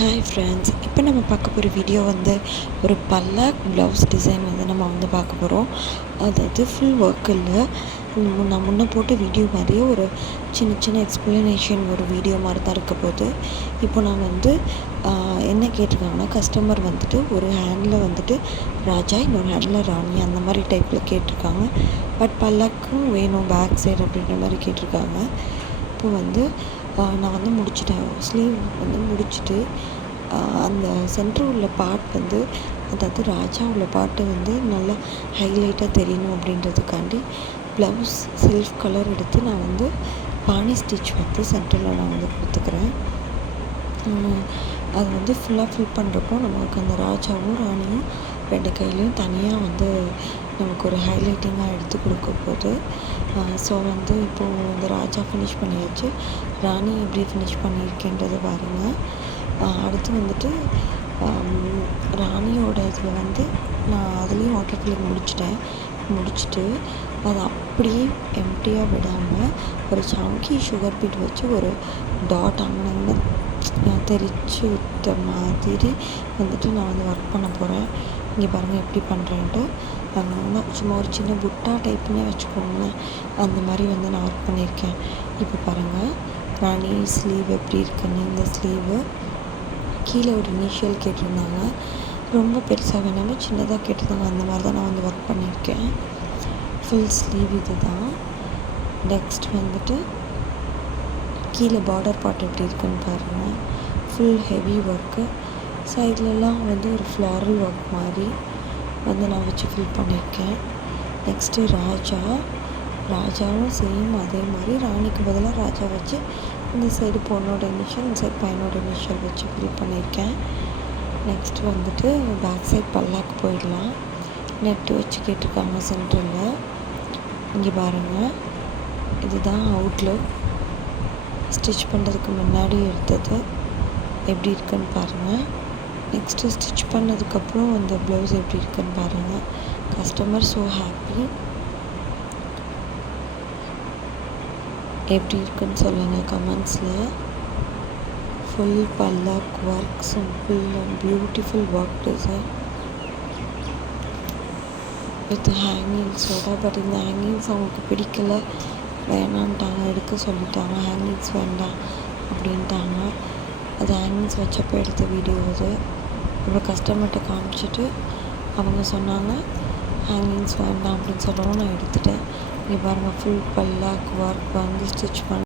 Hi friends, இப்போ நம்ம பார்க்க போகிற வீடியோ ஒரு பல்லாக் ப்ளவுஸ் டிசைன் நம்ம பார்க்க போகிறோம். அதாவது ஃபுல் ஒர்க் இல்லை, நான் முன்னே போட்ட வீடியோ மாதிரியே ஒரு சின்ன எக்ஸ்ப்ளனேஷன் ஒரு வீடியோ மாதிரி தான் இருக்க போகுது. இப்போ நான் என்ன கேட்டிருக்காங்கன்னா, கஸ்டமர் ஒரு ஹேண்டில் ராஜா, இன்னொரு ஹேண்டில் ராணி, அந்த மாதிரி டைப்பில் கேட்டிருக்காங்க. பட் பல்லாக்கும் வேணும் பேக் சைடு அப்படின்ற மாதிரி கேட்டிருக்காங்க. இப்போ நான் முடிச்சிட்டேன். ஸ்லீவ் முடிச்சுட்டு அந்த சென்டர் உள்ள பார்ட் அதாவது ராஜா உள்ள பாட்டு நல்லா ஹைலைட்டாக தெரியணும் அப்படின்றதுக்காண்டி ப்ளவுஸ் செல்ஃப் கலர் எடுத்து நான் பானி ஸ்டிச் சென்டரில் நான் கொடுத்துக்கிறேன். அது ஃபுல்லாக ஃபில் பண்ணுறப்போ நமக்கு அந்த ராஜாவும் ராணியும் ரெண்டு கையிலையும் தனியாக நமக்கு ஒரு ஹைலைட்டிங்காக எடுத்து கொடுக்க போகுது. ஸோ இப்போது இந்த ராஜா ஃபினிஷ் பண்ணியாச்சு. ராணி எப்படி ஃபினிஷ் பண்ணியிருக்கேன்றதை பாருங்கள். அடுத்து ராணியோட இதில் நான் அதுலேயும் வாட்டர் ஃபில்லிங் முடிச்சுட்டு அதை அப்படியே எம்டியாக விடாமல் ஒரு சம்கி சுகர் பீட் வச்சு ஒரு டாட் அங்கே தெரிச்சு விட்ட மாதிரி நான் ஒர்க் பண்ண போகிறேன். இங்கே பாருங்கள் எப்படி பண்ணுறேன்ட்டு. சும்மா ஒரு சின்ன புட்டா டைப்னே வச்சுக்கோங்களேன், அந்த மாதிரி நான் ஒர்க் பண்ணியிருக்கேன். இப்போ பாருங்கள் ராணி ஸ்லீவ் எப்படி இருக்குன்னு. இந்த ஸ்லீவு கீழே ஒரு இனிஷியல் கேட்டிருந்தாங்க, ரொம்ப பெருசாக வேணாலும் சின்னதாக கேட்டிருந்தாங்க. அந்த மாதிரி தான் நான் ஒர்க் பண்ணியிருக்கேன். ஃபுல் ஸ்லீவ் இது தான். நெக்ஸ்ட் கீழே பார்டர் பார்ட் எப்படி இருக்குன்னு பாருங்கள். Full heavy work. சைட்லலாம் ஒரு ஃப்ளாரல் ஒர்க் மாதிரி நான் வச்சு ஃபில் பண்ணியிருக்கேன். நெக்ஸ்ட்டு ராஜாவும் சேம் அதே மாதிரி ராணிக்கு பதிலாக ராஜா வச்சு இந்த சைடு பொண்ணோட இனிஷியல், இந்த சைடு பையனோட இனிஷியல் வச்சு ஃபில் பண்ணியிருக்கேன். நெக்ஸ்ட் பேக் சைட் பல்லாக்கு போயிடலாம். நெட்டு வச்சு கேட்டிருக்காங்க சென்டரில். இங்கே பாருங்கள், இதுதான் அவுட்லுக். ஸ்டிச் பண்ணுறதுக்கு முன்னாடி எடுத்தது எப்படி இருக்குன்னு பாருங்கள். நெக்ஸ்ட்டு ஸ்டிச் பண்ணதுக்கப்புறம் அந்த ப்ளவுஸ் எப்படி இருக்குன்னு பாருங்கள். Customer so happy. எப்படி இருக்குன்னு சொல்லுங்கள் கமெண்ட்ஸில். ஃபுல் பல்லாக் work, simple and beautiful work design with ஹேங்கிங்ஸோட. பட் இந்த ஹேங்கிங்ஸ் அவங்களுக்கு பிடிக்கல, வேணான்ட்டாங்க, எடுக்க சொல்லிட்டாங்க. ஹேங்கிங்ஸ் வேண்டாம் அப்படின்ட்டாங்க. அது ஹேங்கிங்ஸ் வச்சப்போ எடுத்த வீடியோ அது. அப்புறம் கஸ்டமர்கிட்ட காமிச்சிட்டு அவங்க சொன்னாங்க ஹேங்கிங்ஸ் வேண்டாம் அப்படின்னு சொல்லவும் நான் எடுத்துட்டேன். இங்கே பாருங்கள், ஃபுல் பல்லாக் ஒர்க் ஸ்டிச் பண்ணி